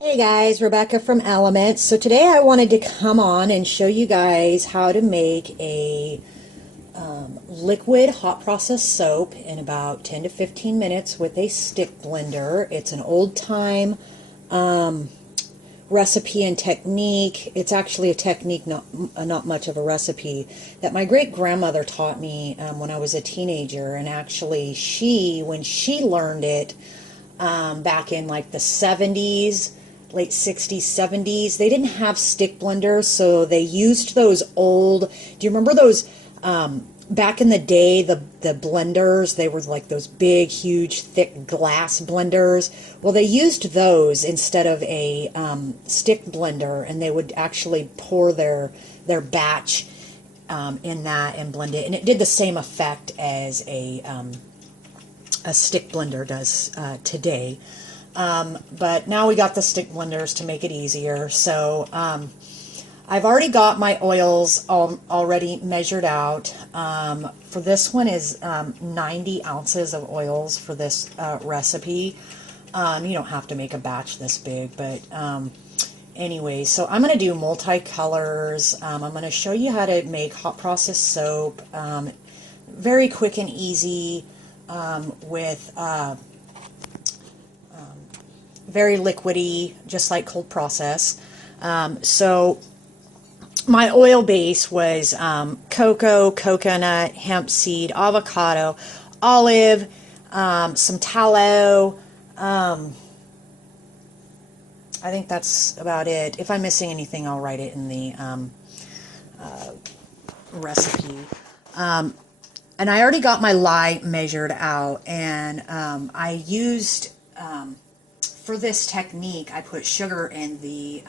Hey guys, Rebecca from Elements. So today I wanted to come on and show you guys how to make a liquid hot process soap in about 10 to 15 minutes with a stick blender. It's an old time recipe and technique. It's actually a technique, not much of a recipe, that my great grandmother taught me when I was a teenager. And actually when she learned it back in like the 70s, late 60s, 70s, they didn't have stick blenders, so they used those old, do you remember those, back in the day, the blenders, they were like those big, huge, thick glass blenders. Well, they used those instead of a stick blender, and they would actually pour their batch in that and blend it, and it did the same effect as a stick blender does today. But now we got the stick blenders to make it easier. So I've already got my oils already measured out. For this one is 90 ounces of oils for this recipe. You don't have to make a batch this big, but anyway, so I'm going to do multicolors. I'm going to show you how to make hot process soap. Very quick and easy. With very liquidy, just like cold process. So my oil base was cocoa, coconut, hemp seed, avocado, olive, some tallow. I think that's about it. If I'm missing anything, I'll write it in the recipe. And I already got my lye measured out, and I used, for this technique, I put sugar in the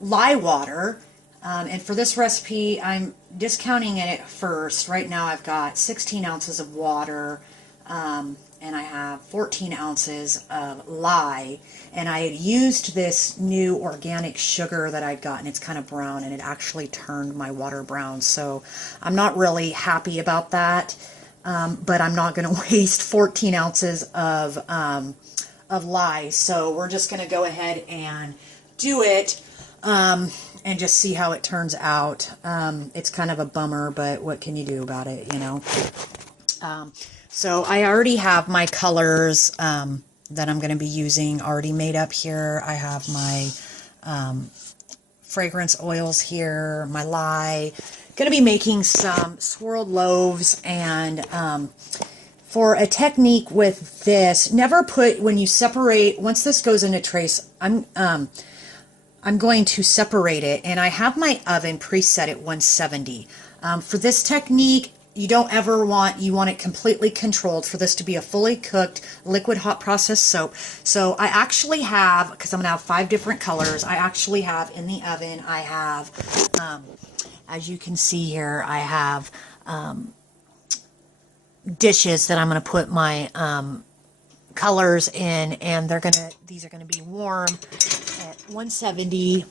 lye water, and for this recipe, I'm discounting it first. Right now I've got 16 ounces of water, and I have 14 ounces of lye, and I had used this new organic sugar that I'd gotten. It's kind of brown, and it actually turned my water brown, so I'm not really happy about that, but I'm not going to waste 14 ounces of lye, so we're just going to go ahead and do it, and just see how it turns out. It's kind of a bummer, but what can you do about it, you know? So I already have my colors that I'm going to be using already made up here. I have my fragrance oils here, my lye. Going to be making some swirled loaves, and for a technique with this, never put, when you separate, once this goes into trace, I'm going to separate it, and I have my oven preset at 170. For this technique, you don't ever want, you want it completely controlled for this to be a fully cooked liquid hot process soap. So I actually have, because I'm going to have 5 different colors, I actually have in the oven, I have, as you can see here, I have dishes that I'm going to put my colors in, and these are going to be warm at 170.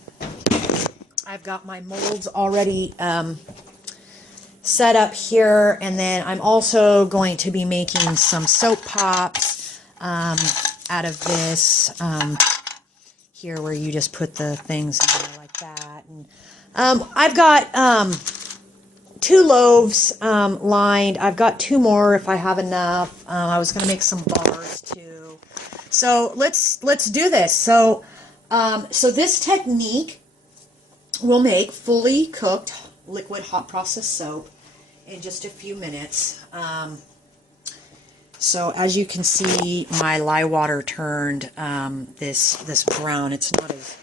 I've got my molds already set up here, and then I'm also going to be making some soap pops out of this here, where you just put the things in there like that. And I've got 2 loaves lined. I've got 2 more if I have enough. I was going to make some bars too. So let's do this. So this technique will make fully cooked liquid hot process soap in just a few minutes. So as you can see, my lye water turned this brown. It's not as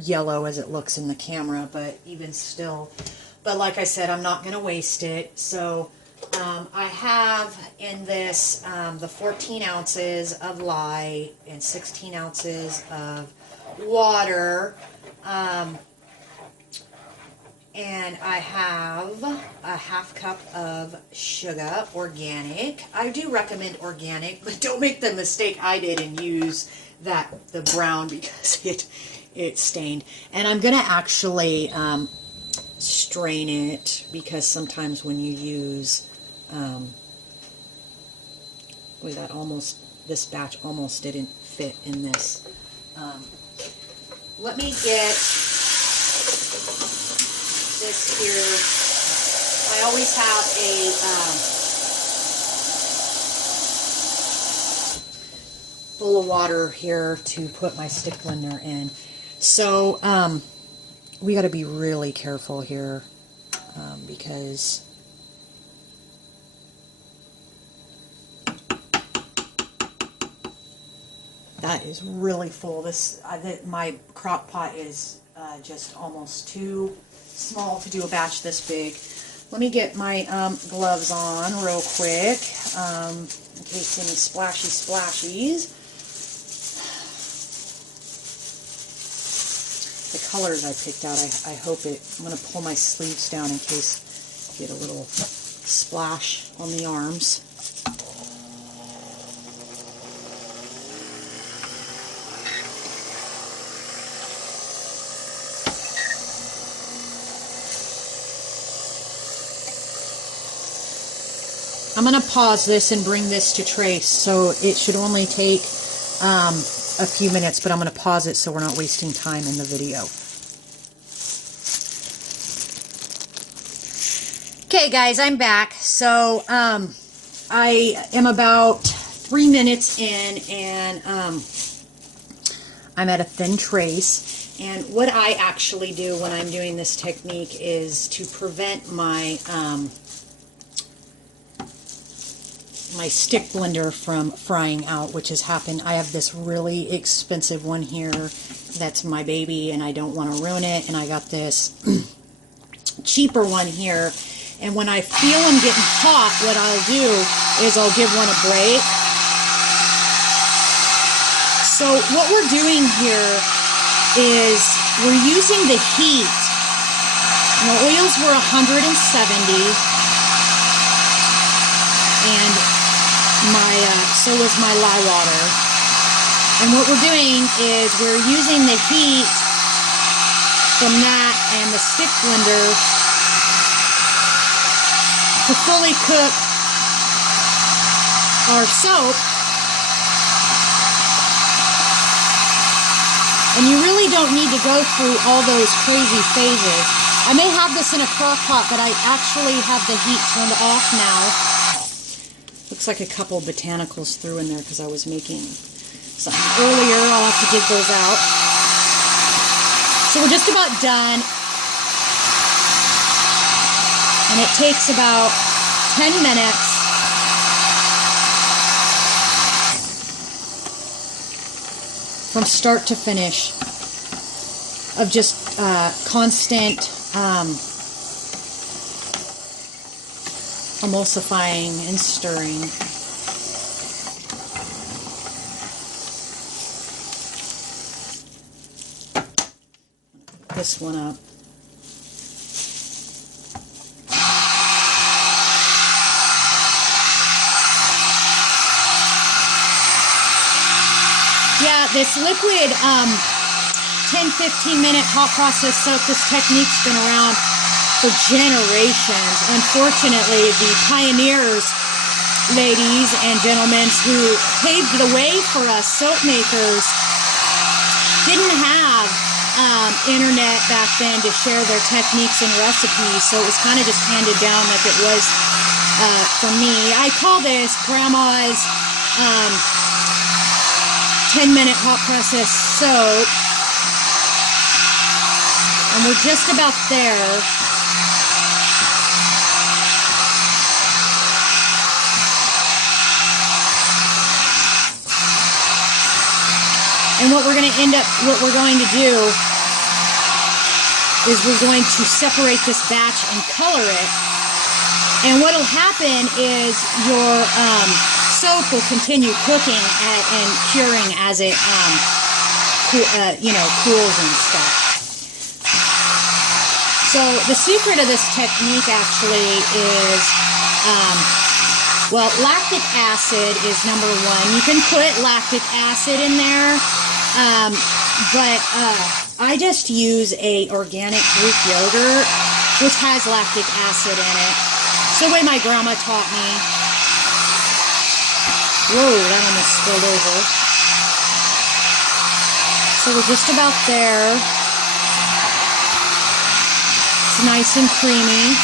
yellow as it looks in the camera, but even still. But like I said, I'm not going to waste it. So I have in this the 14 ounces of lye and 16 ounces of water. And I have a half cup of sugar, organic. I do recommend organic, but don't make the mistake I did and use the brown, because it stained. And I'm going to actually strain it, because sometimes when you use, this batch almost didn't fit in this Let me get this here. I always have a bowl of water here to put my stick blender in. So we got to be really careful here because that is really full. My crock pot is just almost too small to do a batch this big. Let me get my gloves on real quick in case any splashies. The colors I picked out, I hope it, I'm going to pull my sleeves down in case I get a little splash on the arms. I'm going to pause this and bring this to trace, so it should only take a few minutes, but I'm going to pause it so we're not wasting time in the video. Okay guys, I'm back. So I am about 3 minutes in, and I'm at a thin trace. And what I actually do when I'm doing this technique is to prevent my my stick blender from frying out, which has happened. I have this really expensive one here that's my baby and I don't want to ruin it, and I got this cheaper one here, and when I feel them getting hot, what I'll do is I'll give one a break. So what we're doing here is we're using the heat. And the oils were 170 and so was my lye water. And what we're doing is we're using the heat from that and the stick blender to fully cook our soap. And you really don't need to go through all those crazy phases. I may have this in a crock pot, but I actually have the heat turned off now. Looks like a couple botanicals threw in there because I was making something earlier. I'll have to dig those out. So we're just about done. And it takes about 10 minutes. From start to finish of just constant emulsifying and stirring. Put this one up. Yeah, this liquid 10-15 minute hot process soak, this technique's been around for generations. Unfortunately, the pioneers, ladies and gentlemen, who paved the way for us soap makers didn't have internet back then to share their techniques and recipes, so it was kind of just handed down like it was for me. I call this Grandma's 10-minute hot process soap, and we're just about there. And what we're going to do is we're going to separate this batch and color it. And what will happen is your soap will continue cooking and curing as it, cools and stuff. So the secret of this technique actually is, well, lactic acid is number one. You can put lactic acid in there, but I just use a organic Greek yogurt, which has lactic acid in it. It's the way my grandma taught me. Whoa, that almost spilled over. So we're just about there. It's nice and creamy.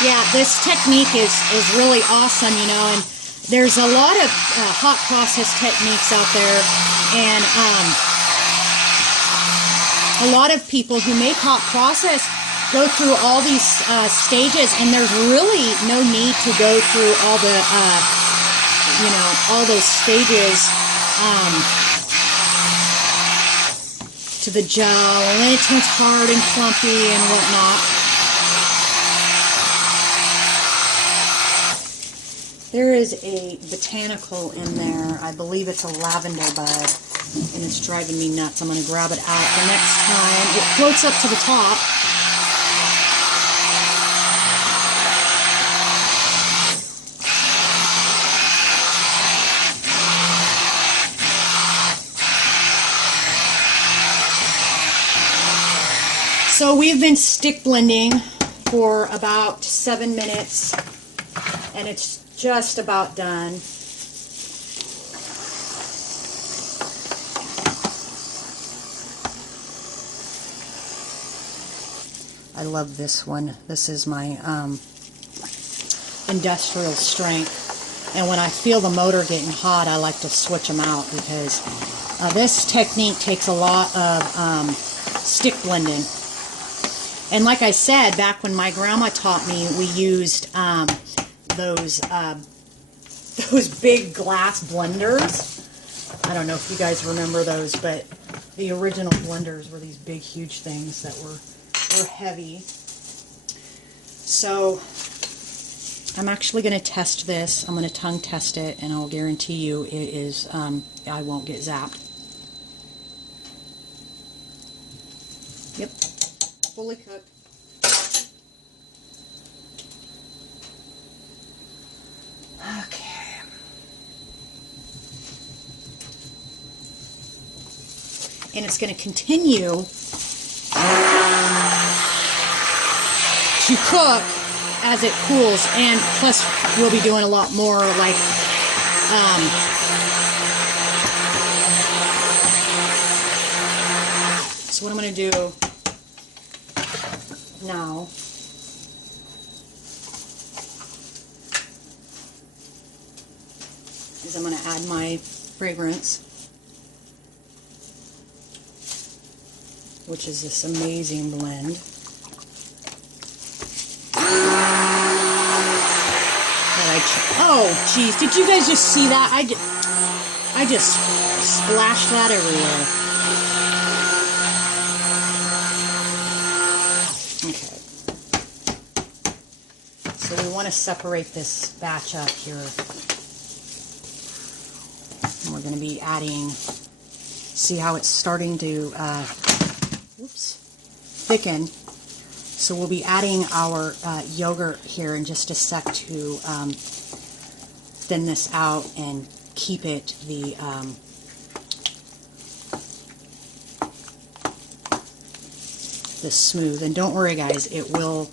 Yeah, this technique is really awesome, you know, and there's a lot of hot process techniques out there, and a lot of people who make hot process go through all these stages, and there's really no need to go through all the, you know, all those stages to the gel, and then it turns hard and clumpy and whatnot. There is a botanical in there. I believe it's a lavender bud, and it's driving me nuts. I'm going to grab it out the next time. It floats up to the top. So we've been stick blending for about 7 minutes, and it's just about done. I love this one. This is my industrial strength. And when I feel the motor getting hot, I like to switch them out, because this technique takes a lot of stick blending. And like I said, back when my grandma taught me, we used those big glass blenders. I don't know if you guys remember those, but the original blenders were these big, huge things that were heavy. So I'm actually going to test this. I'm going to tongue test it, and I'll guarantee you it is, I won't get zapped. Yep, fully cooked. Okay. And it's going to continue to cook as it cools, and plus we'll be doing a lot more like so what I'm going to do now is I'm going to add my fragrance, which is this amazing blend. Oh, geez, did you guys just see that? I just splashed that everywhere. Okay. So we want to separate this batch up here. And we're going to be adding, see how it's starting to, thicken. So we'll be adding our yogurt here in just a sec to thin this out and keep it the smooth. And don't worry, guys, it will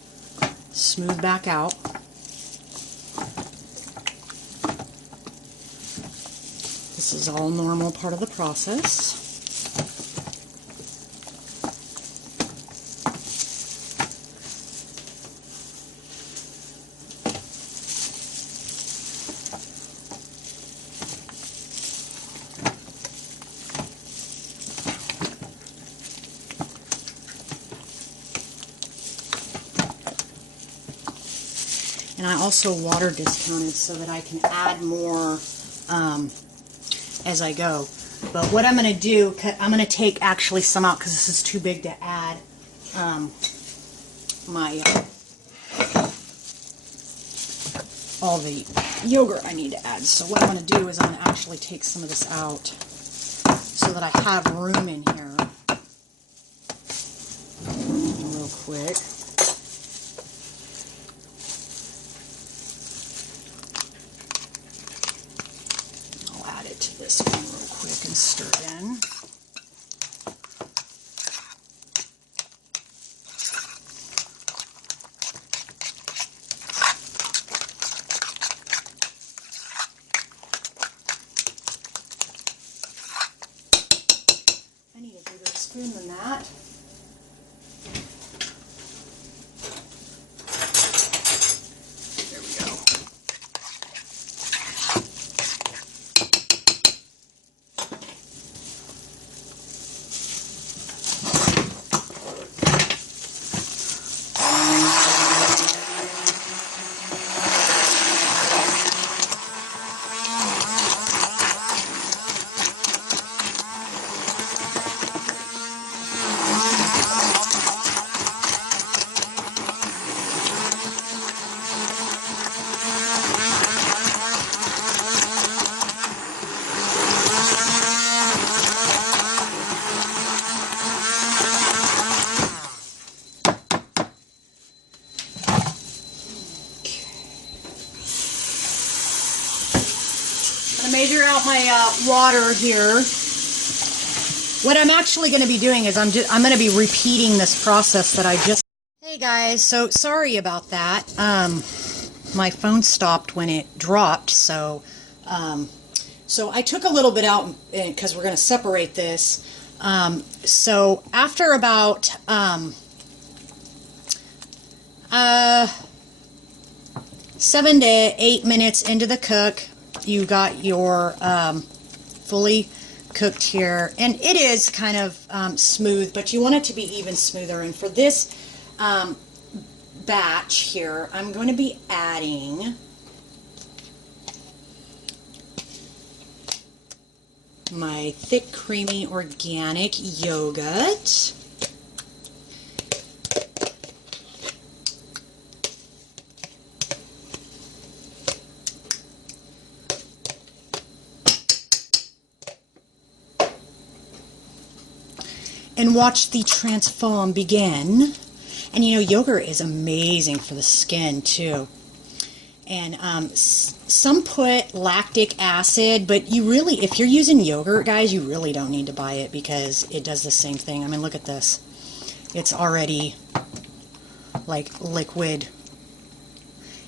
smooth back out. This is all normal part of the process. And I also water discounted so that I can add more as I go. But what I'm going to do, I'm going to take actually some out because this is too big to add all the yogurt I need to add. So what I'm going to do is I'm going to actually take some of this out so that I have room in here real quick. This one real quick and stir it in. spoon than that. There we go. Measure out my water here. What I'm actually going to be doing is I'm going to be repeating this process that I just... Hey guys, so sorry about that. My phone stopped when it dropped, so I took a little bit out because we're going to separate this. So after about 7 to 8 minutes into the cook, you got your fully cooked here, and it is kind of smooth, but you want it to be even smoother. And for this batch here, I'm going to be adding my thick, creamy, organic yogurt. And watch the transform begin. And you know, yogurt is amazing for the skin too. And some put lactic acid, but you really, if you're using yogurt, guys, you really don't need to buy it because it does the same thing. I mean, look at this. It's already like liquid,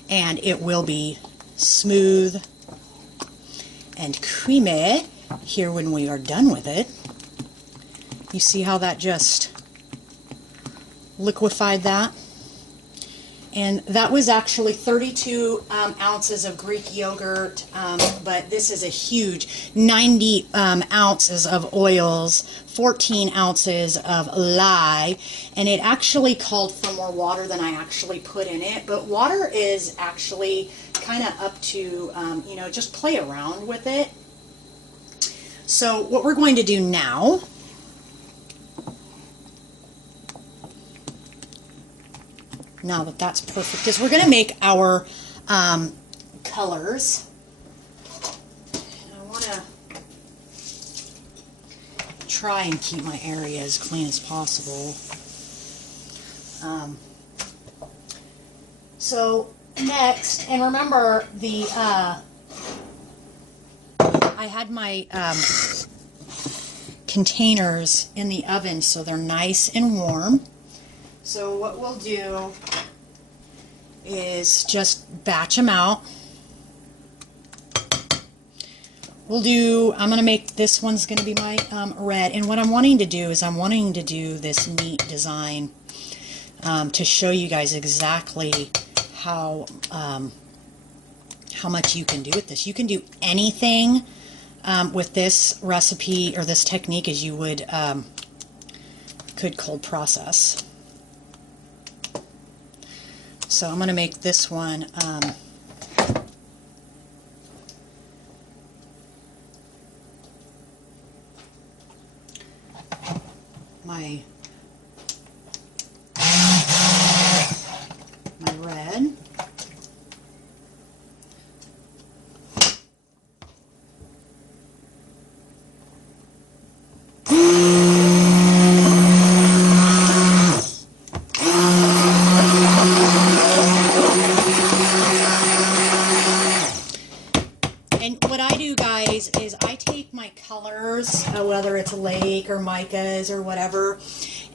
and it will be smooth and creamy here when we are done with it. You see how that just liquefied that? And that was actually 32 ounces of Greek yogurt, but this is a huge 90 ounces of oils, 14 ounces of lye, and it actually called for more water than I actually put in it. But water is actually kind of up to, you know, just play around with it. So what we're going to do now, now that that's perfect, is we're going to make our colors. And I want to try and keep my area as clean as possible. So next, and remember the I had my containers in the oven so they're nice and warm. So what we'll do is just batch them out. We'll do, I'm going to make, this one's going to be my red. And what I'm wanting to do is I'm wanting to do this neat design to show you guys exactly how much you can do with this. You can do anything with this recipe or this technique as you would could cold process. So I'm going to make this one my red. Is I take my colors, whether it's lake or micas or whatever,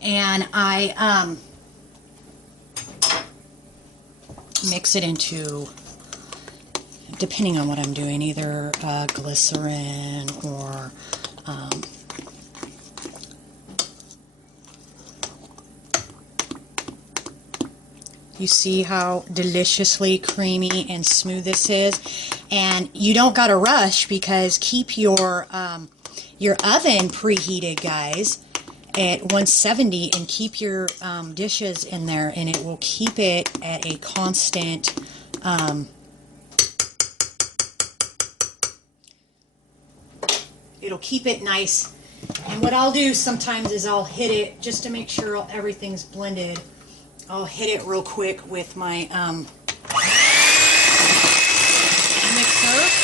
and I mix it into, depending on what I'm doing, either glycerin or You see how deliciously creamy and smooth this is? And you don't got to rush, because keep your oven preheated, guys, at 170, and keep your dishes in there, and it will keep it at a constant it'll keep it nice. And what I'll do sometimes is I'll hit it just to make sure everything's blended. I'll hit it real quick with my mixer.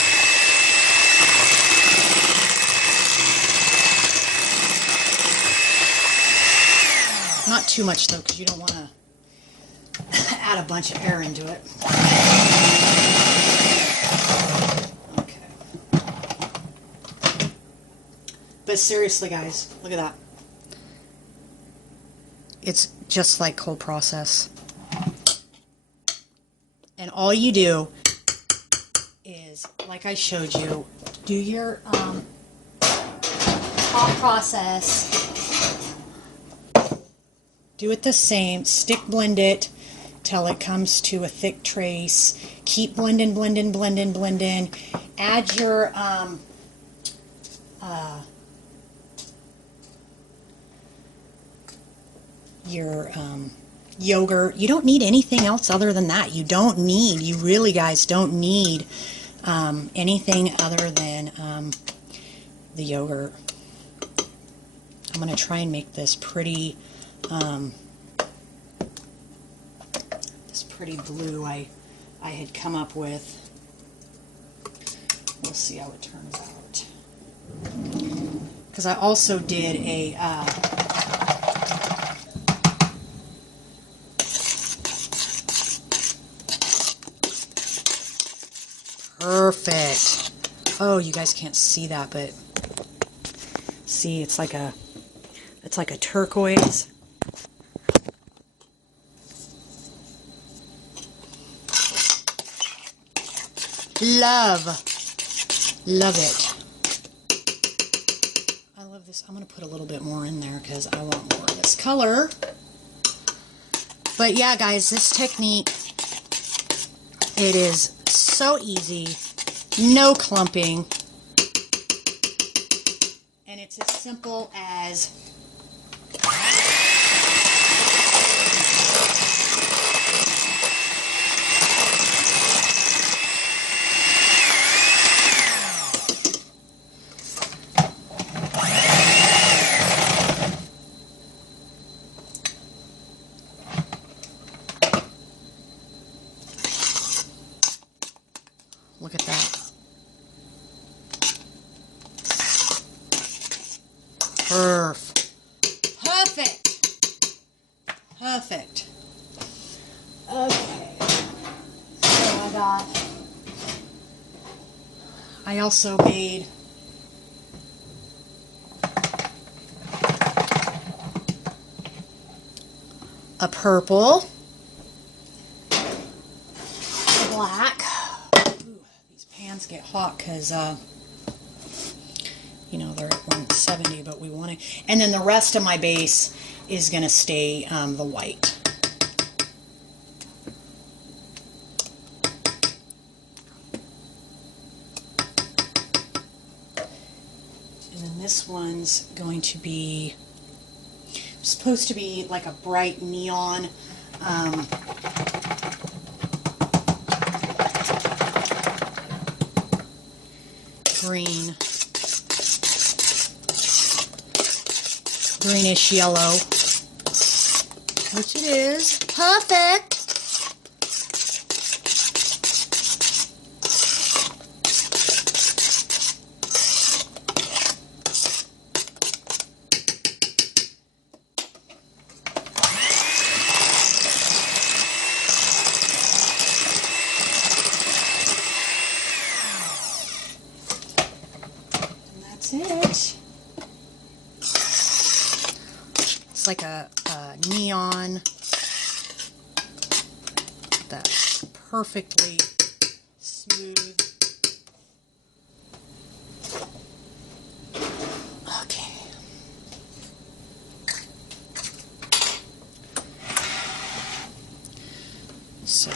Not too much though, because you don't want to add a bunch of air into it. Okay. But seriously, guys, look at that. It's just like cold process. And all you do is, like I showed you, do your hot process. Do it the same. Stick blend it till it comes to a thick trace. Keep blending, blending, blending, blending. Add your yogurt. You don't need anything else other than that. You really, guys, don't need anything other than the yogurt. I'm going to try and make this pretty blue I had come up with. We'll see how it turns out. Because I also did a perfect. Oh, you guys can't see that, but see, it's like a turquoise. Love it. I love this. I'm going to put a little bit more in there because I want more of this color. But yeah, guys, this technique, it is so easy, no clumping, and it's as simple as look at that. Perfect. Okay. So I also made a purple, a black. Ooh, these pans get hot because you know, they're at 170, but we want to. And then the rest of my base is going to stay the white. And then this one's going to be supposed to be like a bright neon green. Greenish yellow, which it is. Perfect. And that's it. It's like a neon that's perfectly smooth. Okay. So,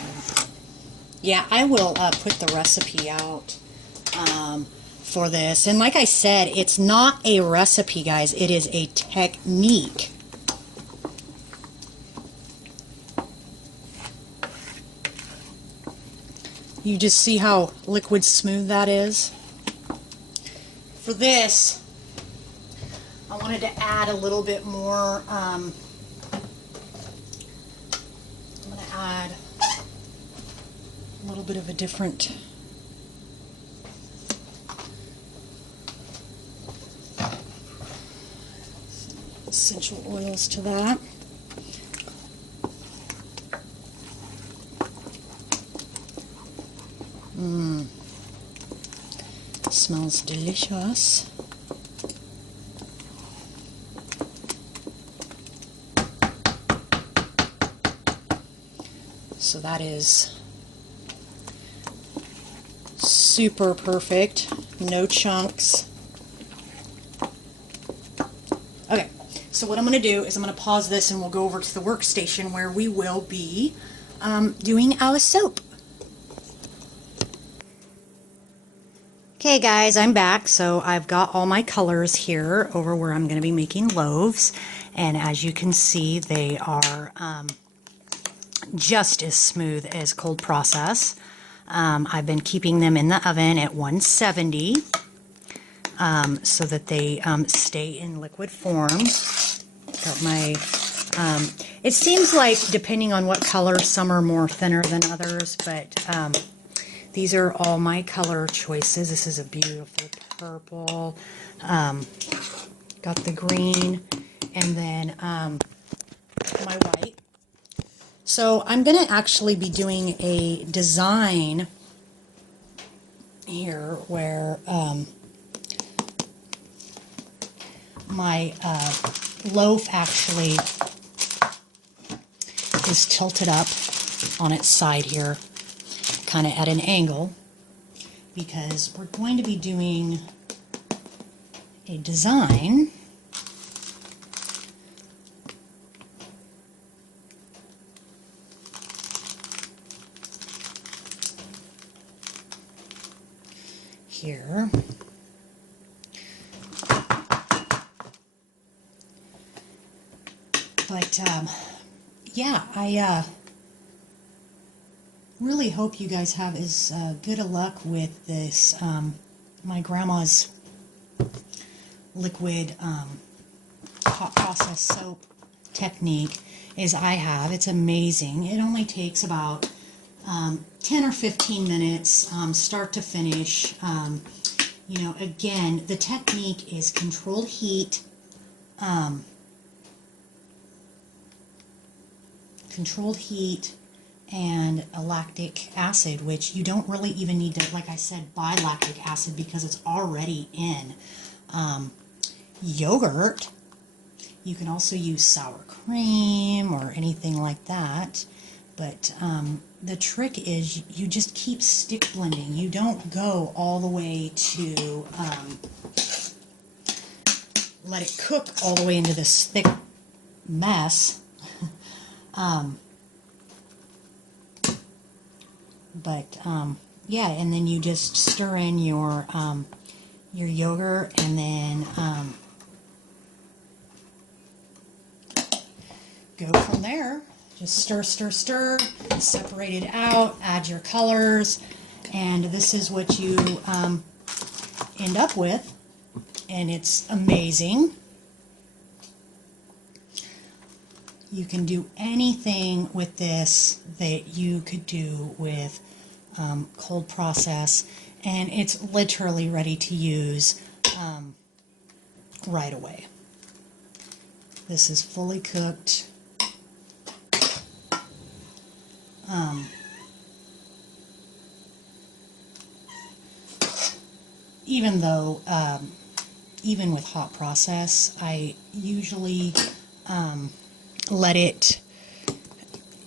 yeah, I will put the recipe out for this. And like I said, it's not a recipe, guys. It is a technique. You just see how liquid smooth that is? For this, I wanted to add a little bit more. I'm going to add a little bit of a different essential oils to that. Smells delicious. So that is super perfect. No chunks. Okay, so what I'm going to do is I'm going to pause this and we'll go over to the workstation where we will be doing our soap. Okay guys, I'm back. So I've got all my colors here over where I'm going to be making loaves, and as you can see they are just as smooth as cold process. I've been keeping them in the oven at 170 so that they stay in liquid form. Got my it seems like depending on what color, some are more thinner than others, but these are all my color choices. This is a beautiful purple. Got the green, and then my white. So I'm going to actually be doing a design here where my loaf actually is tilted up on its side here, kind of at an angle, because we're going to be doing a design here. But yeah, I really hope you guys have as good a luck with this my grandma's liquid hot process soap technique as I have. It's amazing. It only takes about 10 or 15 minutes start to finish. You know, again, the technique is controlled heat, and a lactic acid, which you don't really even need to, like I said, buy lactic acid because it's already in yogurt. You can also use sour cream or anything like that, but the trick is you just keep stick blending. You don't go all the way to let it cook all the way into this thick mess. Yeah, and then you just stir in your yogurt, and then go from there. Just stir, stir, stir, separate it out, add your colors, and this is what you end up with, and it's amazing. You can do anything with this that you could do with cold process, and it's literally ready to use right away. This is fully cooked. Even though, even with hot process, I usually let it,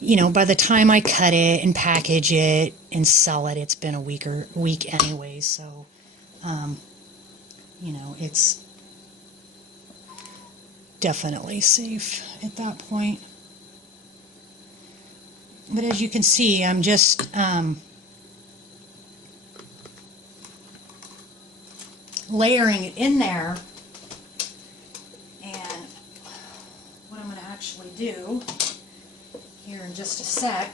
you know, by the time I cut it and package it and sell it, it's been a week anyway, so, you know, it's definitely safe at that point. But as you can see, I'm just layering it in there. And what I'm going to actually do here in just a sec,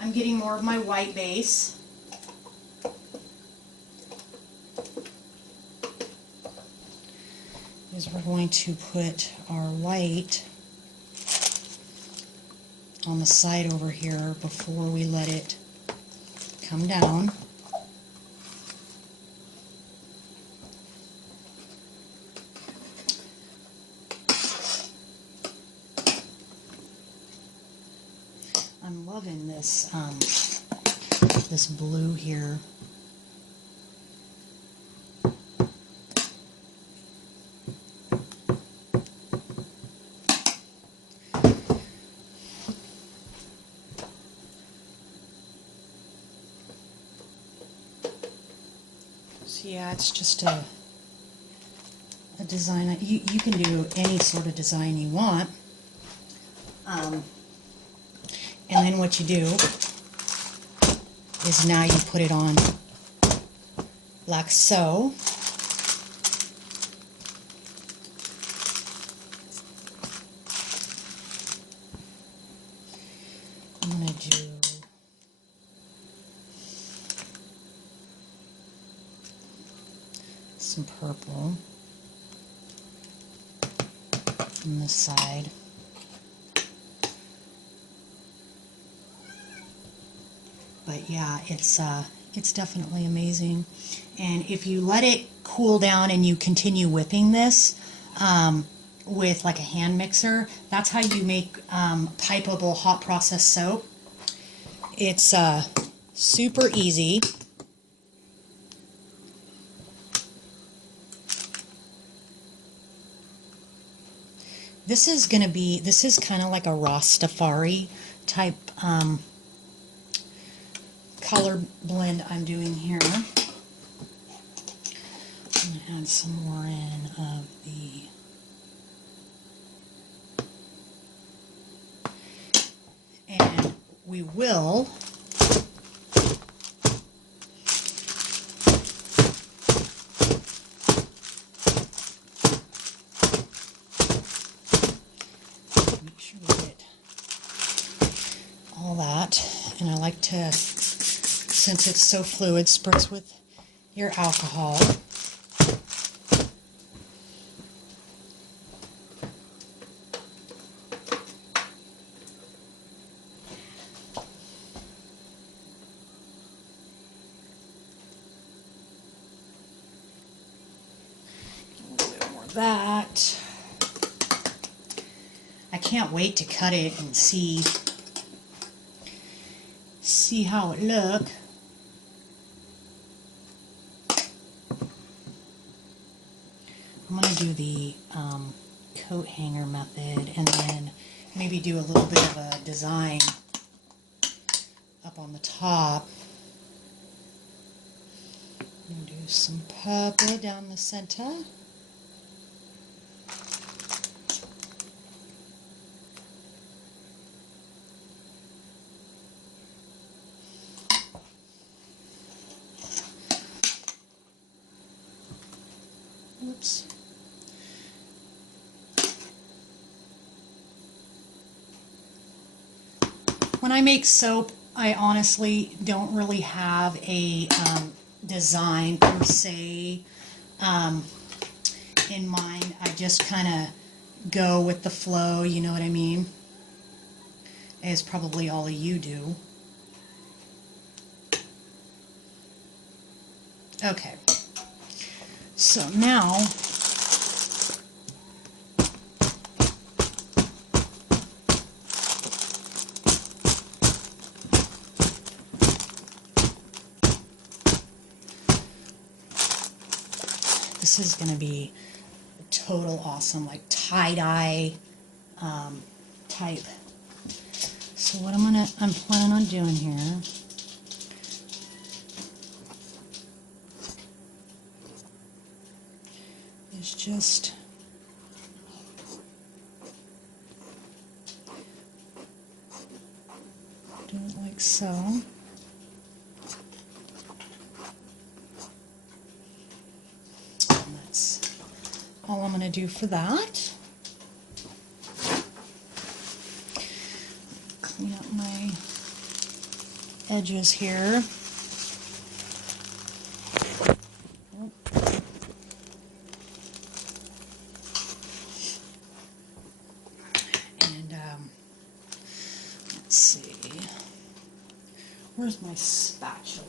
I'm getting more of my white base. Is we're going to put our white on the side over here before we let it come down. I'm loving this this blue here. So yeah, it's just a design. You can do any sort of design you want. And then what you do is now you put it on like so. I'm going to do some purple on this side. But yeah, it's definitely amazing. And if you let it cool down and you continue whipping this with like a hand mixer, that's how you make pipeable hot process soap. It's super easy. This is kind of like a Rastafari type color blend I'm doing here. I'm going to add some more in of the and we will make sure we get all that. And I like to, since it's so fluid, spritz with your alcohol. A little bit more of that. I can't wait to cut it and see how it look. I'm going to do the coat hanger method and then maybe do a little bit of a design up on the top. I'm going to do some purple down the center. Oops. When I make soap, I honestly don't really have a design per se in mind. I just kind of go with the flow, you know what I mean? As probably all of you do. Okay. So now this is going to be a total awesome, like tie-dye type. So what I'm planning on doing here is just so. And that's all I'm going to do for that. Clean up my edges here. And let's see, where's my spatula?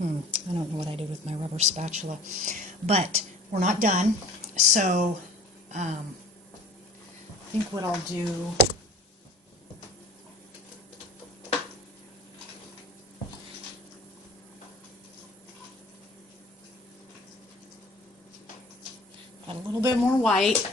I don't know what I did with my rubber spatula, but we're not done. So I think what I'll do, add a little bit more white.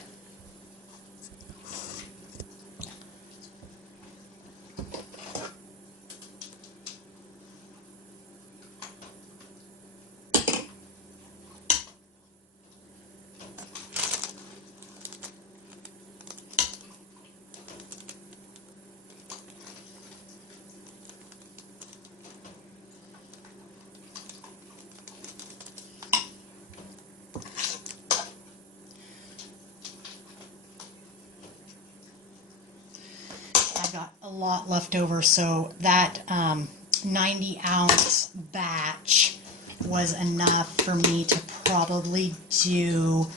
Got a lot left over, so that 90-ounce batch was enough for me to probably do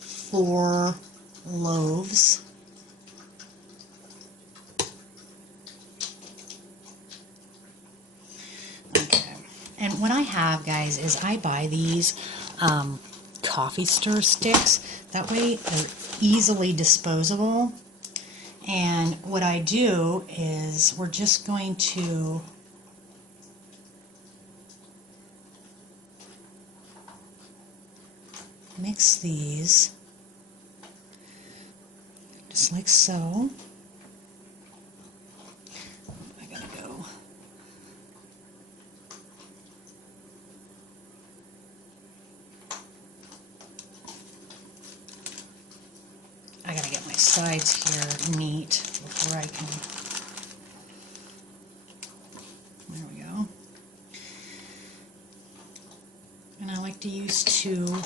4 loaves. Okay, and what I have, guys, is I buy these coffee stir sticks. That way they're easily disposable. And what I do is we're just going to mix these just like so. I gotta go. I gotta get my sides here neat before I can. There we go. And I like to use 2.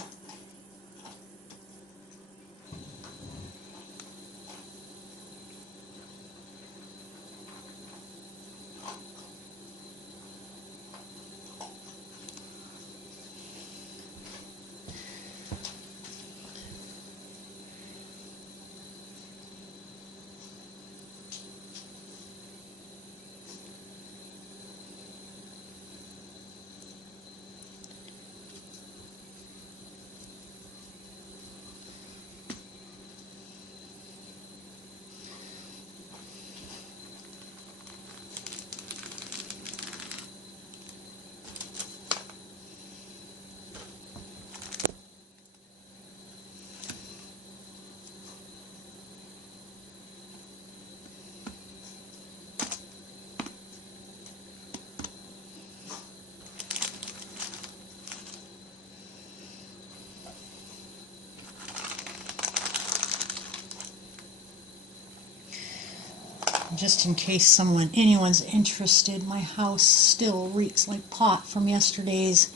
Just in case anyone's interested, my house still reeks like pot from yesterday's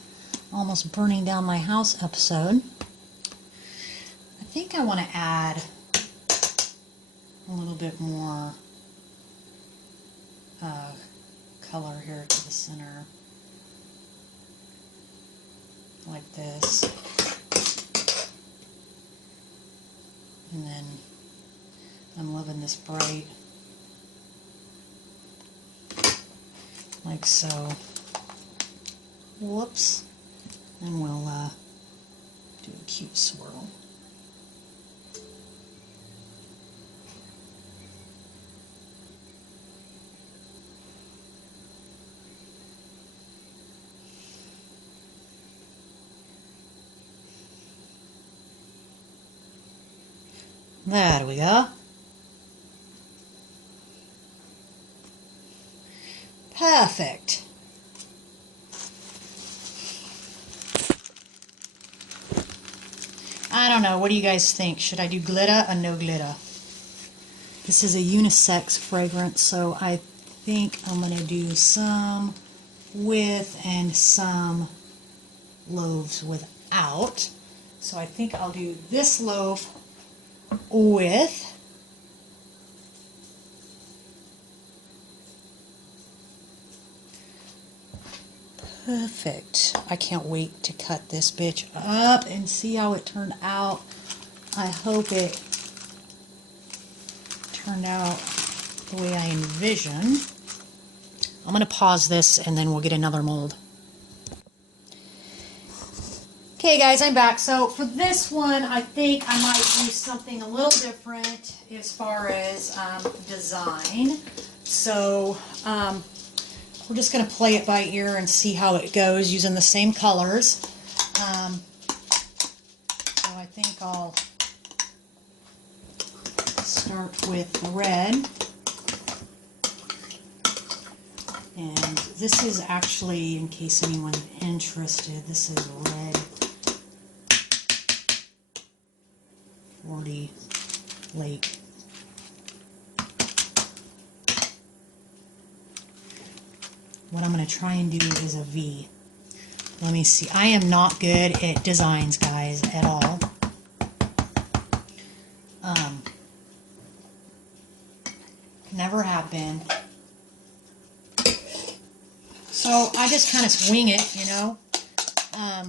almost burning down my house episode. I think I want to add a little bit more color here to the center, like this. And then I'm loving this bright, like so. Whoops. And we'll do a cute swirl. There we go. Perfect. I don't know. What do you guys think? Should I do glitter or no glitter? This is a unisex fragrance, so I think I'm going to do some with and some loaves without. So I think I'll do this loaf with. Perfect. I can't wait to cut this bitch up and see how it turned out. I hope it turned out the way I envisioned. I'm going to pause this and then we'll get another mold. Okay guys, I'm back. So for this one, I think I might do something a little different as far as design. So we're just going to play it by ear and see how it goes using the same colors. So I think I'll start with the red. And this is actually, in case anyone's interested, this is red 40 Lake. What I'm going to try and do is a V. Let me see. I am not good at designs, guys, at all. Never have been. So I just kind of swing it, you know. I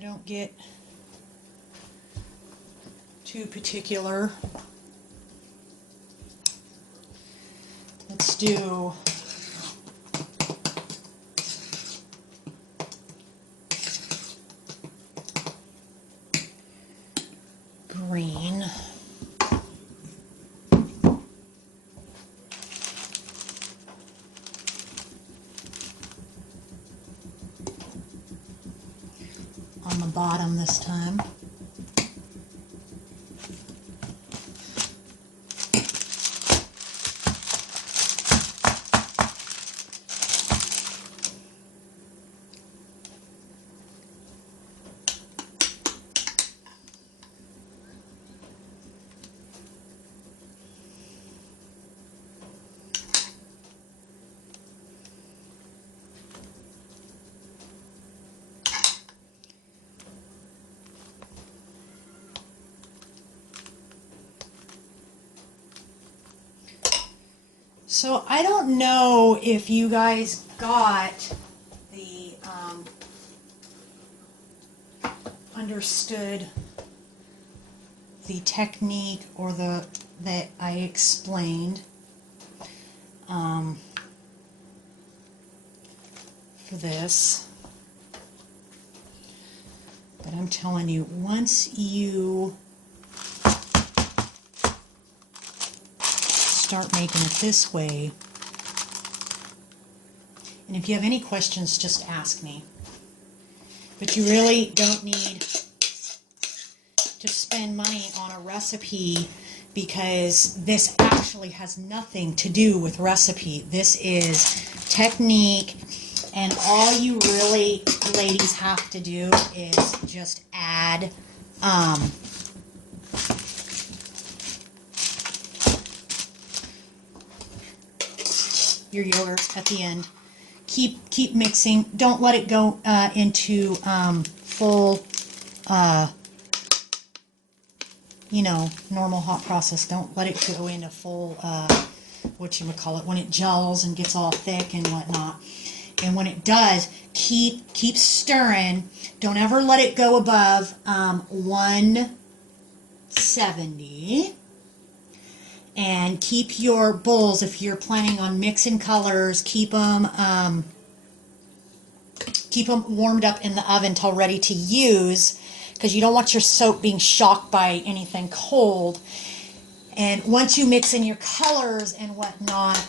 don't get too particular. Let's do green. On the bottom this time. So I don't know if you guys got the understood the technique or the that I explained for this, but I'm telling you, once you start making it this way, and if you have any questions, just ask me. But you really don't need to spend money on a recipe, because this actually has nothing to do with recipe. This is technique, and all you really, ladies, have to do is just add your yogurt at the end. Keep mixing. Don't let it go into full, you know, normal hot process. Don't let it go into full, whatchamacallit, when it gels and gets all thick and whatnot. And when it does, keep stirring. Don't ever let it go above 170. And keep your bowls, if you're planning on mixing colors, keep them warmed up in the oven till ready to use, because you don't want your soap being shocked by anything cold. And once you mix in your colors and whatnot,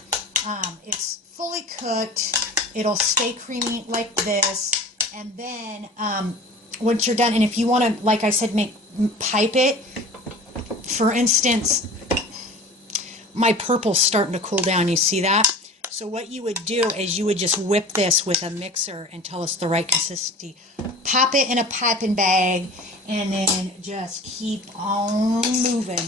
it's fully cooked. It'll stay creamy like this. And then once you're done, and if you want to, like I said, pipe it, For instance, my purple's starting to cool down. You see that? So what you would do is you would just whip this with a mixer until it's the right consistency. Pop it in a piping bag and then just keep on moving.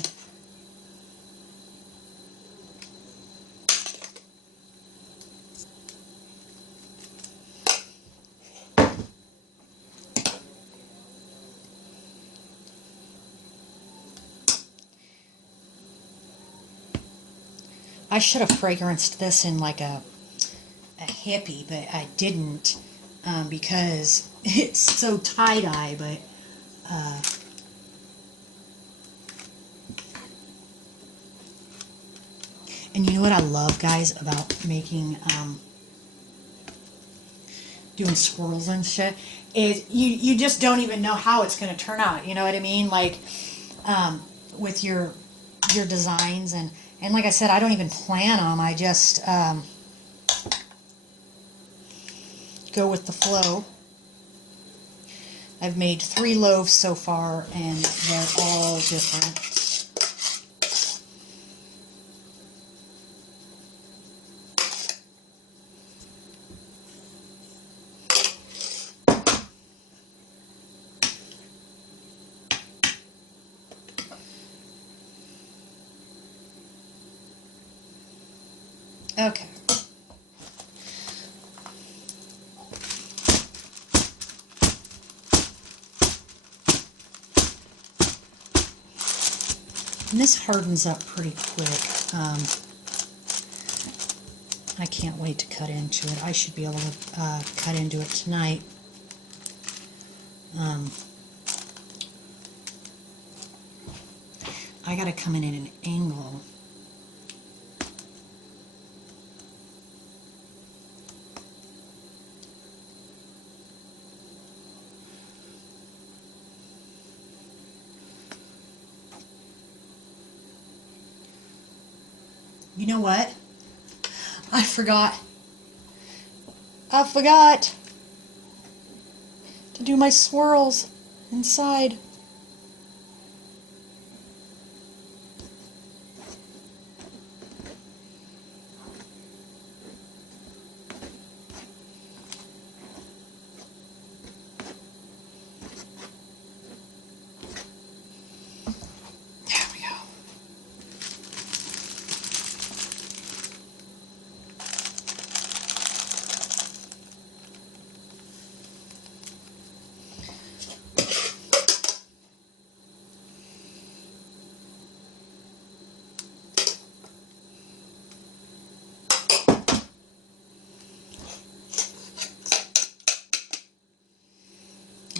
I should have fragranced this in like a hippie, but I didn't because it's so tie-dye, but and you know what I love, guys, about making doing swirls and shit is you just don't even know how it's going to turn out. You know what I mean? Like with your designs and like I said, I don't even plan them. I just go with the flow. I've made 3 loaves so far, and they're all different. Okay. And this hardens up pretty quick. I can't wait to cut into it. I should be able to cut into it tonight. I got to come in at an angle. You know what? I forgot to do my swirls inside. There we go.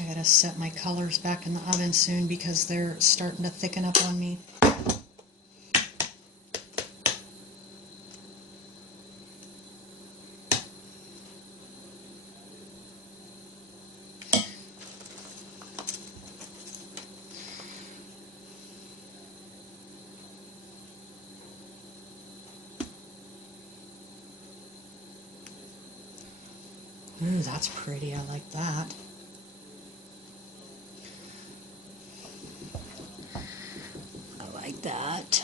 I gotta set my colors back in the oven soon because they're starting to thicken up on me. Ooh, that's pretty. I like that. I like that.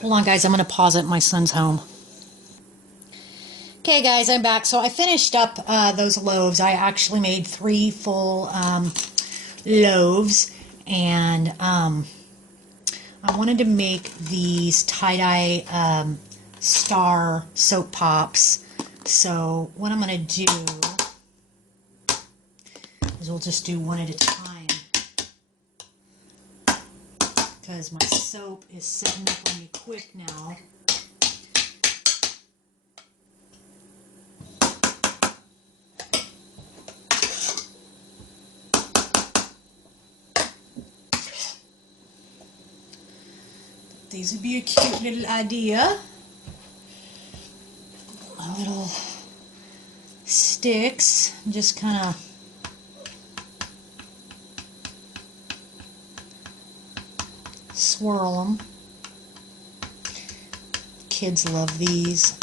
Hold on, guys. I'm going to pause it. My son's home. Okay, guys, I'm back. So I finished up those loaves. I actually made 3 full loaves, and I wanted to make these tie-dye star soap pops. So what I'm going to do is we'll just do one at a time, because my soap is setting up on me quick now. These would be a cute little idea. Little sticks, just kind of swirl them. Kids love these.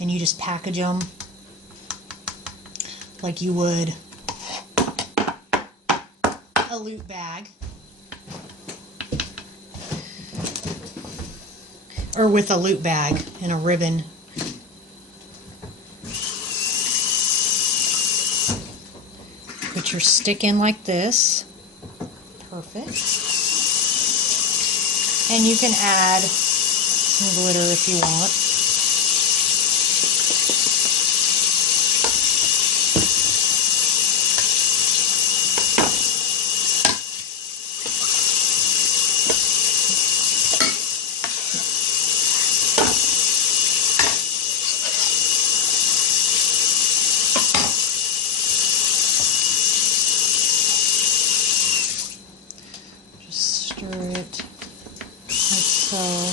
And you just package them like you would a loot bag. Or with a loot bag and a ribbon. Put your stick in like this. Perfect. And you can add some glitter if you want. Stir it like so.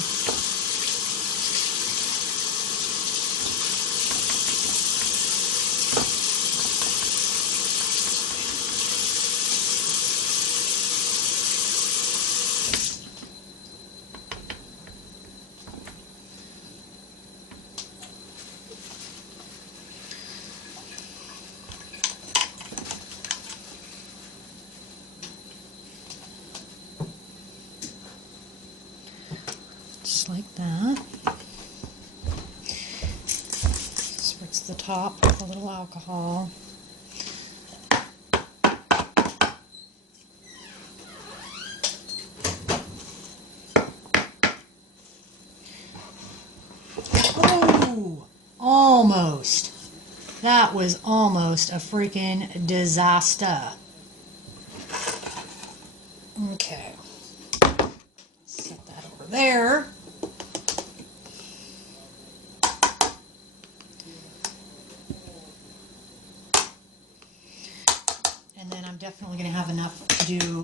Just like that. Spritz the top with a little alcohol. Oh, almost. That was almost a freaking disaster. Okay. Set that over there. And then I'm definitely going to have enough to do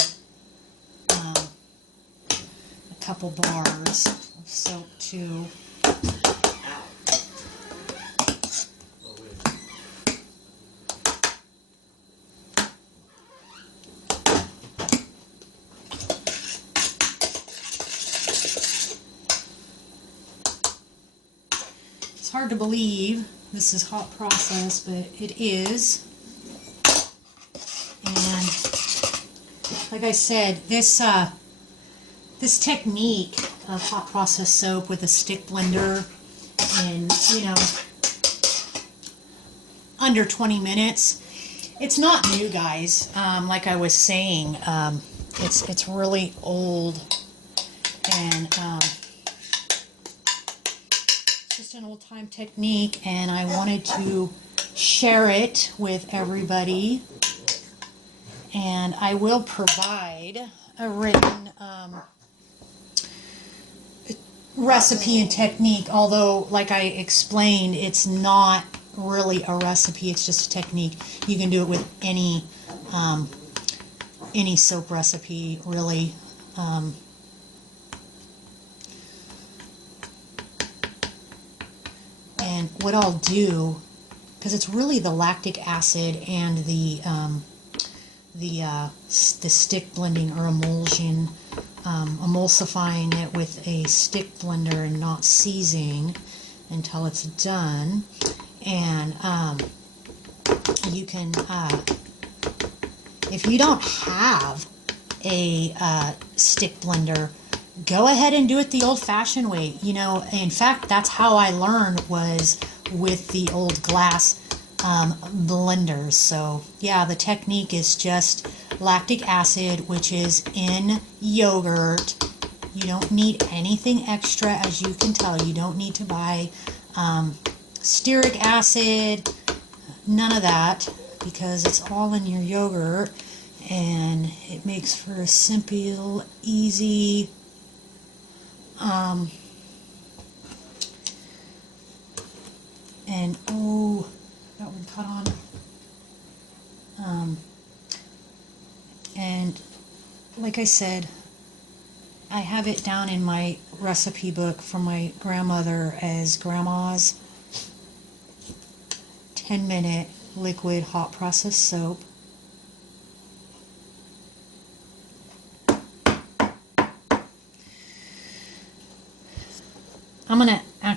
a couple bars of soap too. It's hard to believe this is hot process, but it is. And like I said, this technique of hot process soap with a stick blender in, under 20 minutes, it's not new, guys. Like I was saying, it's really old, and just an old time technique, and I wanted to share it with everybody. And I will provide a written recipe and technique, although like I explained, it's not really a recipe, it's just a technique. You can do it with any soap recipe, really. And what I'll do, because it's really the lactic acid and the stick blending or emulsion, emulsifying it with a stick blender and not seizing until it's done. And you can, if you don't have a stick blender, go ahead and do it the old-fashioned way. In fact, that's how I learned, was with the old glass blenders. So yeah, the technique is just lactic acid, which is in yogurt. You don't need anything extra, as you can tell. You don't need to buy stearic acid, none of that, because it's all in your yogurt, and it makes for a simple, easy and oh, that one cut on. And like I said, I have it down in my recipe book from my grandmother as Grandma's 10-minute liquid hot process soap.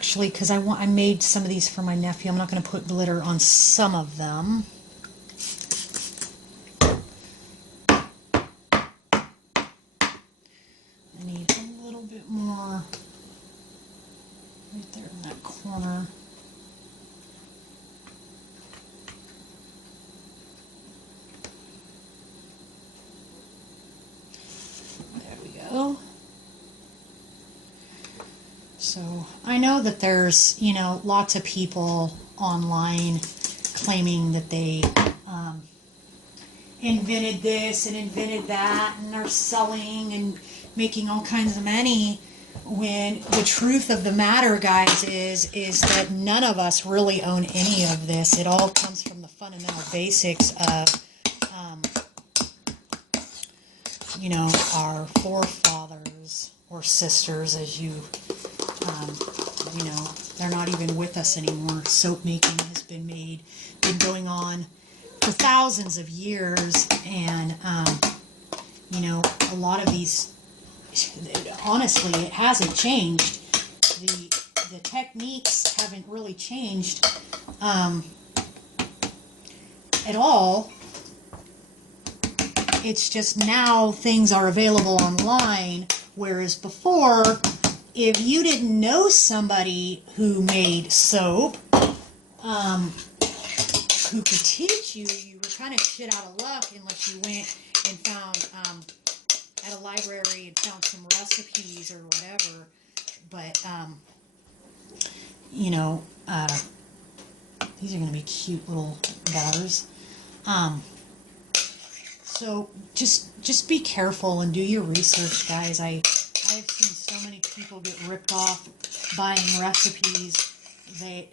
actually, because I made some of these for my nephew. I'm not going to put glitter on some of them. I need a little bit more right there in that corner. There we go. So I know that there's, you know, lots of people online claiming that they invented this and invented that and are selling and making all kinds of money, when the truth of the matter, guys, is that none of us really own any of this. It all comes from the fundamental basics of you know, our forefathers or sisters, as you know, they're not even with us anymore. Soap making has been going on for thousands of years, and you know, a lot of these, honestly, it hasn't changed. The techniques haven't really changed at all. It's just now things are available online, whereas before, if you didn't know somebody who made soap, who could teach you, you were kind of shit out of luck unless you went and found at a library and found some recipes or whatever. But you know, these are going to be cute little butters. So just be careful and do your research, guys. I've seen so many people get ripped off buying recipes that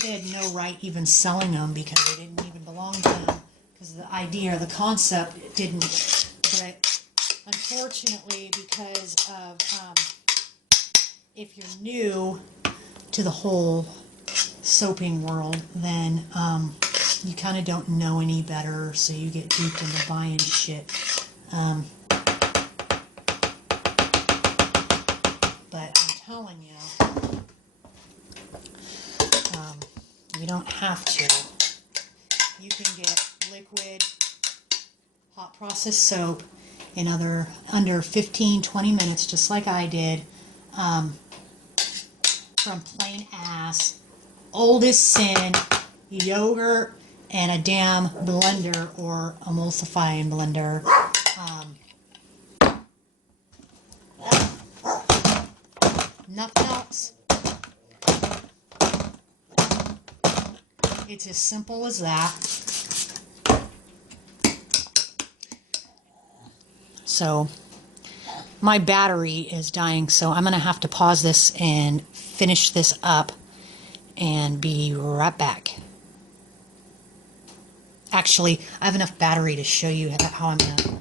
they had no right even selling them because they didn't even belong to them, because the idea or the concept didn't. But unfortunately, because of if you're new to the whole soaping world, then you kind of don't know any better, so you get duped into buying shit. But I'm telling you, you don't have to. You can get liquid hot process soap in under 15-20 minutes, just like I did, from plain ass, oldest sin, yogurt, and a damn blender or emulsifying blender. Nothing else. It's as simple as that. So my battery is dying, so I'm going to have to pause this and finish this up and be right back. Actually, I have enough battery to show you how I'm going to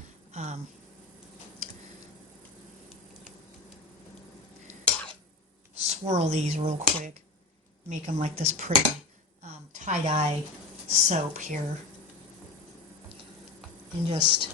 swirl these real quick. Make them like this pretty tie-dye soap here. And just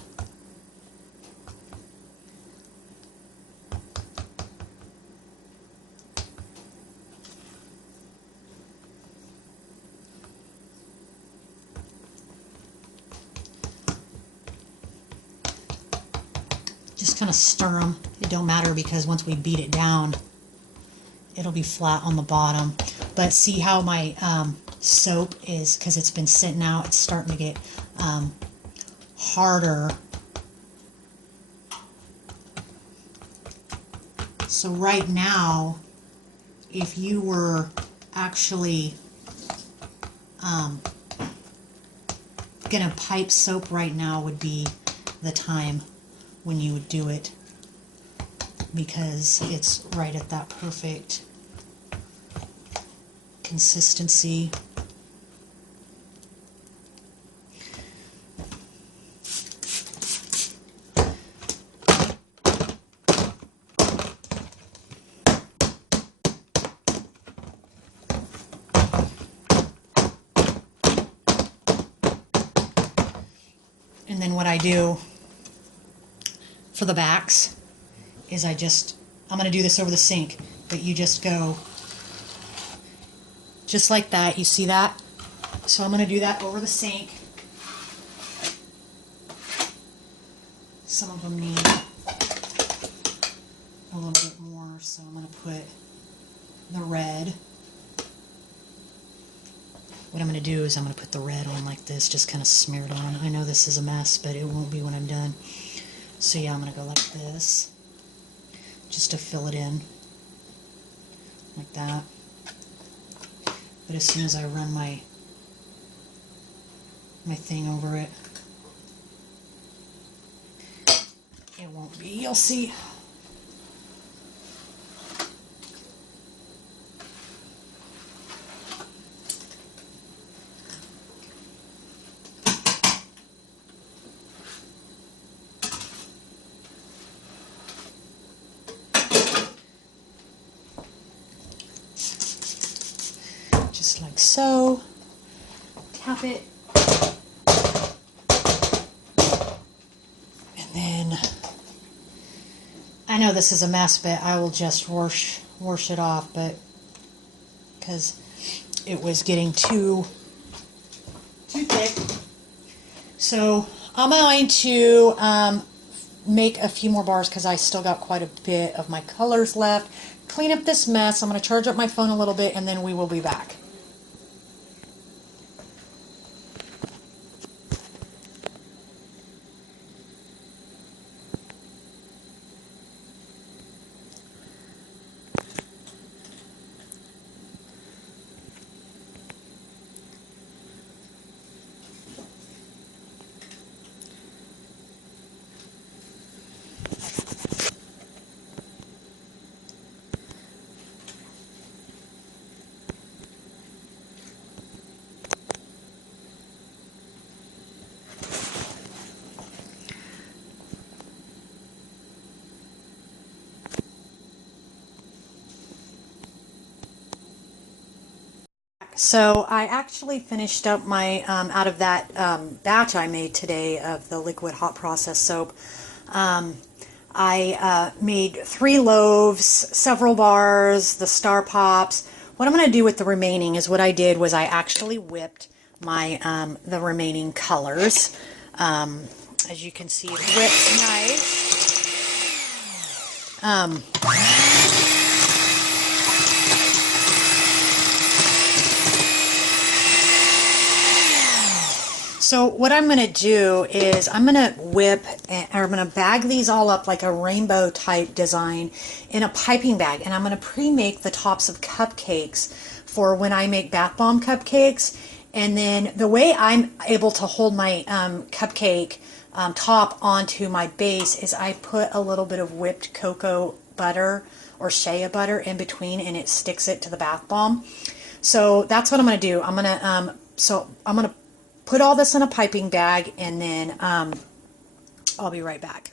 kind of stir them. It don't matter, because once we beat it down, it'll be flat on the bottom. But see how my soap is, because it's been sitting out, it's starting to get harder. So right now, if you were actually gonna pipe soap right now, would be the time when you would do it, because it's right at that perfect consistency. And then what I do for the backs is I'm going to do this over the sink, but you just go just like that. You see that? So I'm going to do that over the sink. Some of them need a little bit more, so I'm going to put the red. What I'm going to do is I'm going to put the red on like this, just kind of smeared on. I know this is a mess, but it won't be when I'm done. So yeah, I'm going to go like this, just to fill it in, like that. But as soon as I run my thing over it, it won't be. You'll see. Just like so. Tap it. And then, I know this is a mess, but I will just wash it off, but because it was getting too thick. So I'm going to make a few more bars because I still got quite a bit of my colors left. Clean up this mess. I'm going to charge up my phone a little bit, and then we will be back. So I actually finished up my, out of that batch I made today of the liquid hot process soap. I made 3 loaves, several bars, the Star Pops. What I'm going to do with the remaining is what I did was I actually whipped my the remaining colors. As you can see, it whips nice. So what I'm going to do is I'm going to whip, or I'm going to bag these all up like a rainbow type design in a piping bag, and I'm going to pre-make the tops of cupcakes for when I make bath bomb cupcakes. And then the way I'm able to hold my cupcake top onto my base is I put a little bit of whipped cocoa butter or shea butter in between, and it sticks it to the bath bomb. So that's what I'm going to do. I'm going to put all this in a piping bag, and then I'll be right back.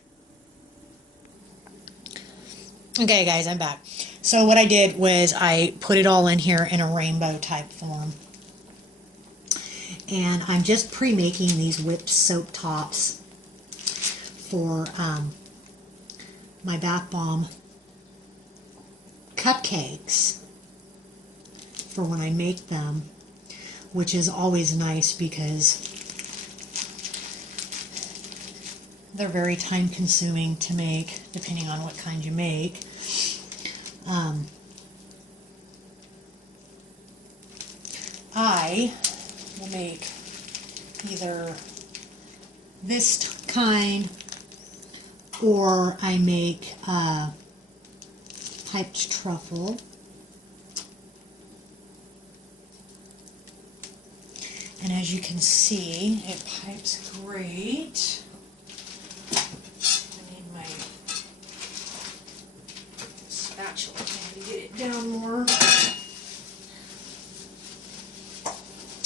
Okay, guys, I'm back. So what I did was I put it all in here in a rainbow type form. And I'm just pre-making these whipped soap tops for my bath bomb cupcakes for when I make them, which is always nice because they're very time consuming to make, depending on what kind you make. I will make either this kind, or I make piped truffle. And as you can see, it pipes great. I need my spatula to get it down more.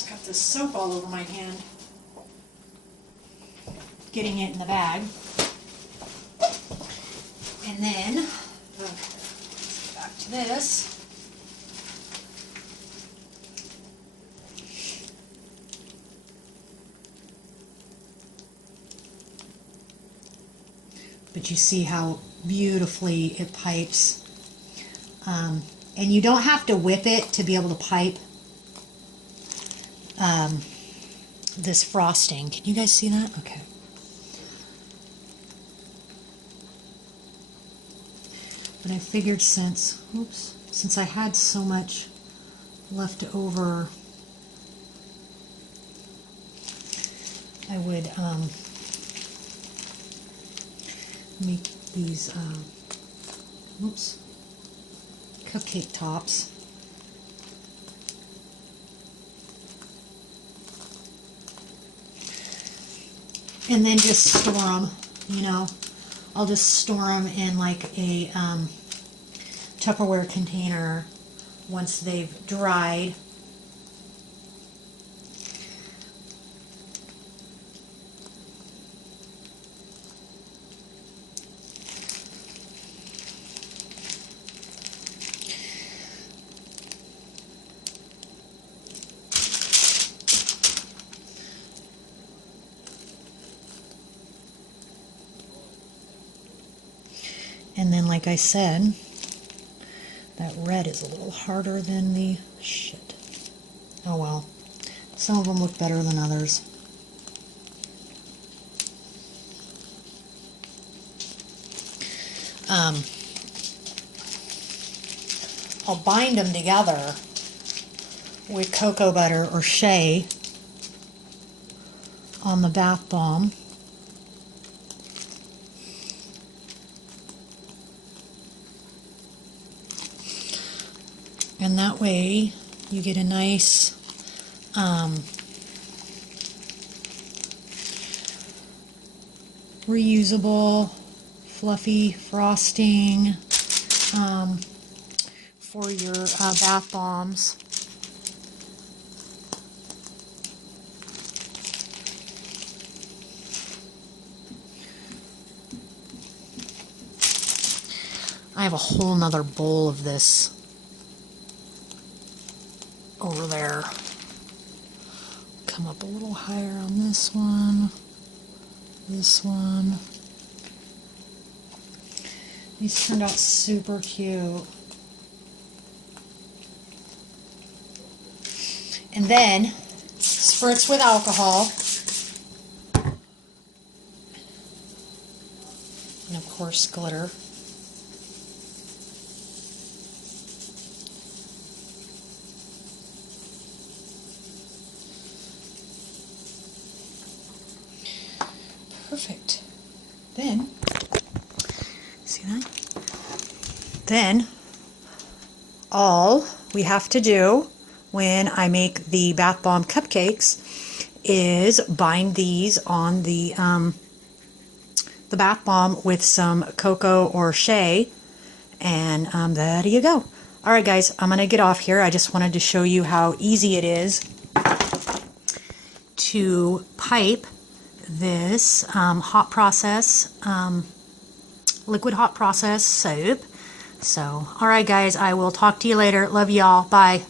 Got this soap all over my hand. Getting it in the bag. And then, let's get back to this. But you see how beautifully it pipes. And you don't have to whip it to be able to pipe this frosting. Can you guys see that? Okay. But I figured since I had so much left over, I would make these cupcake tops. And then just store them, you know. I'll just store them in like a Tupperware container once they've dried. And then, like I said, that red is a little harder than the shit. Oh well. Some of them look better than others. I'll bind them together with cocoa butter or shea on the bath bomb. And that way you get a nice reusable fluffy frosting for your bath bombs. I have a whole nother bowl of this over there. Come up a little higher on this one. This one. These turned out super cute. And then spritz with alcohol. And of course glitter. Perfect. Then, see that? Then, all we have to do when I make the bath bomb cupcakes is bind these on the bath bomb with some cocoa or shea, and there you go. All right, guys, I'm gonna get off here. I just wanted to show you how easy it is to pipe this hot process, liquid hot process soap. So, all right, guys, I will talk to you later. Love y'all. Bye.